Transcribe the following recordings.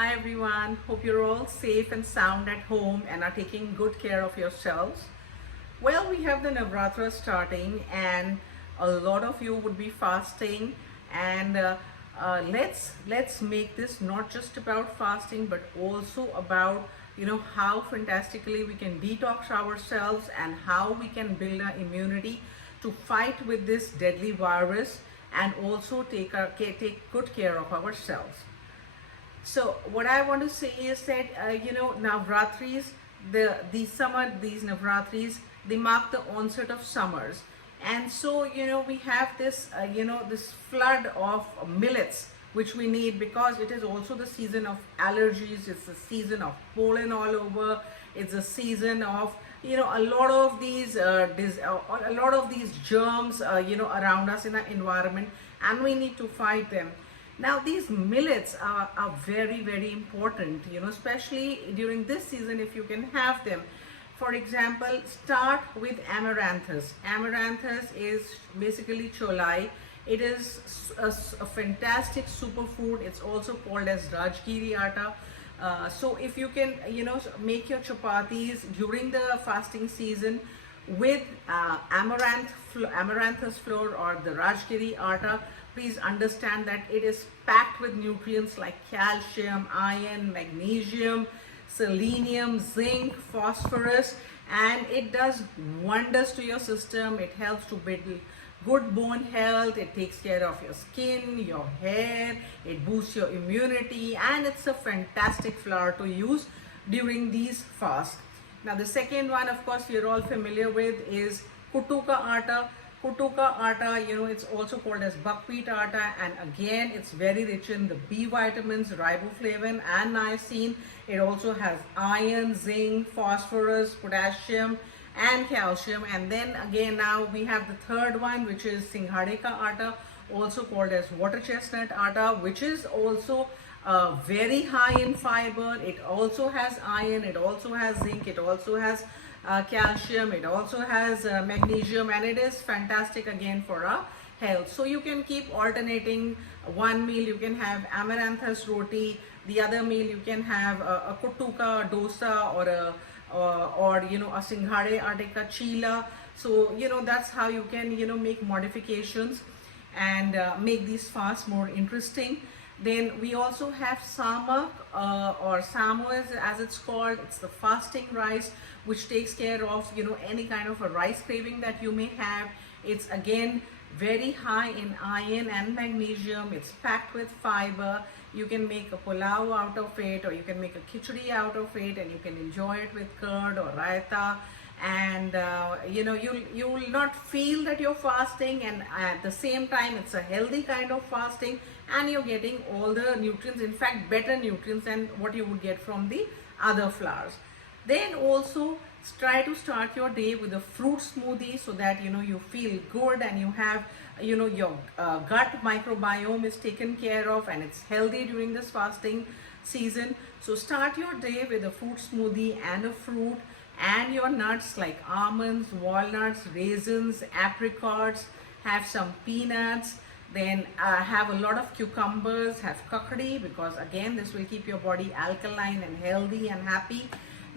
Hi everyone, hope you're all safe and sound at home and are taking good care of yourselves. Well, we have the Navratra starting and a lot of you would be fasting and let's make this not just about fasting but also about how fantastically we can detox ourselves and how we can build our immunity to fight with this deadly virus and also take good care of ourselves. So what I want to say is that Navratris, these Navratris, they mark the onset of summers, and so we have this this flood of millets which we need because it is also the season of allergies. It's the season of pollen all over. It's a season of a lot of these a lot of these germs around us in our environment, and we need to fight them. Now these millets are very very important, especially during this season if you can have them. For example, start with amaranthus. Amaranthus is basically cholai. It is a fantastic superfood. It's also called as Rajgiri atta. So if you can make your chapatis during the fasting season with amaranthus flour or the Rajgiri atta, please understand that it is packed with nutrients like calcium, iron, magnesium, selenium, zinc, phosphorus, and it does wonders to your system. It helps to build good bone health. It takes care of your skin, your hair. It boosts your immunity, and it's a fantastic flour to use during these fasts. Now the second one, of course, we are all familiar with is Kutuka atta. Kutuka atta, it's also called as buckwheat atta, and again, it's very rich in the B vitamins, riboflavin and niacin. It also has iron, zinc, phosphorus, potassium, and calcium. And then again, now we have the third one, which is Singhadeka atta, also called as water chestnut atta, which is also very high in fiber. It also has iron, it also has zinc, it also has calcium, it also has magnesium, and it is fantastic again for our health. So you can keep alternating. One meal you can have amaranthus roti, the other meal you can have a kutuka dosa or a singhade atta chila. So that's how you can make modifications and make these fasts more interesting. Then we also have samak or samo as it's called. It's the fasting rice which takes care of any kind of a rice craving that you may have. It's again very high in iron and magnesium. It's packed with fiber. You can make a pulao out of it, or you can make a khichdi out of it, and you can enjoy it with curd or raita. And you will not feel that you're fasting, and at the same time it's a healthy kind of fasting, and you're getting all the nutrients, in fact better nutrients than what you would get from the other flours. Then also try to start your day with a fruit smoothie so that you feel good and you have your gut microbiome is taken care of and it's healthy during this fasting season. So start your day with a fruit smoothie and a fruit and your nuts like almonds, walnuts, raisins, apricots. Have some peanuts. Then have a lot of cucumbers. Have kakadi, because again this will keep your body alkaline and healthy and happy.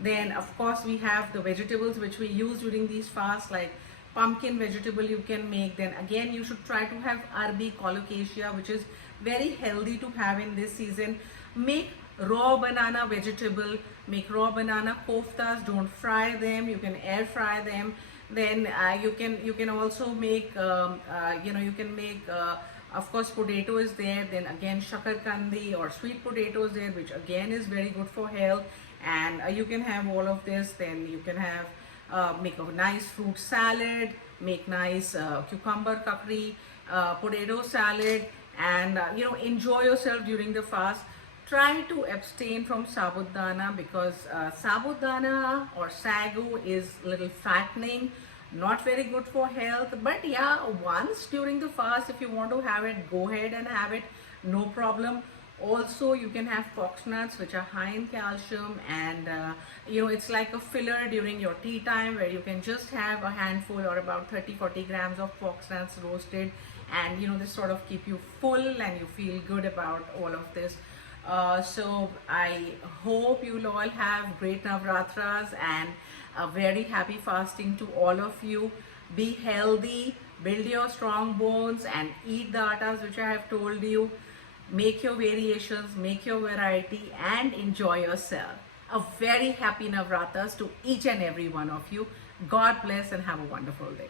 Then of course we have the vegetables which we use during these fasts, like pumpkin vegetable you can make. Then again you should try to have arbi colocasia, which is very healthy to have in this season. Make raw banana vegetable, make raw banana koftas. Don't fry them, you can air fry them. Then you can also make you can make of course potato is there. Then again shakar kandi or sweet potatoes there, which again is very good for health. And you can have all of this. Then you can have make a nice fruit salad, make nice cucumber kakri, potato salad, and enjoy yourself during the fast. Try to abstain from sabudana, because sabudana or sagu is a little fattening, not very good for health. But yeah, once during the fast if you want to have it, go ahead and have it, no problem. Also you can have fox nuts, which are high in calcium, and it's like a filler during your tea time, where you can just have a handful or about 30-40 grams of fox nuts roasted, and this sort of keep you full and you feel good about all of this. So I hope you'll all have great Navratras and a very happy fasting to all of you. Be healthy, build your strong bones, and eat the attas which I have told you. Make your variations, make your variety, and enjoy yourself. A very happy Navratras to each and every one of you. God bless and have a wonderful day.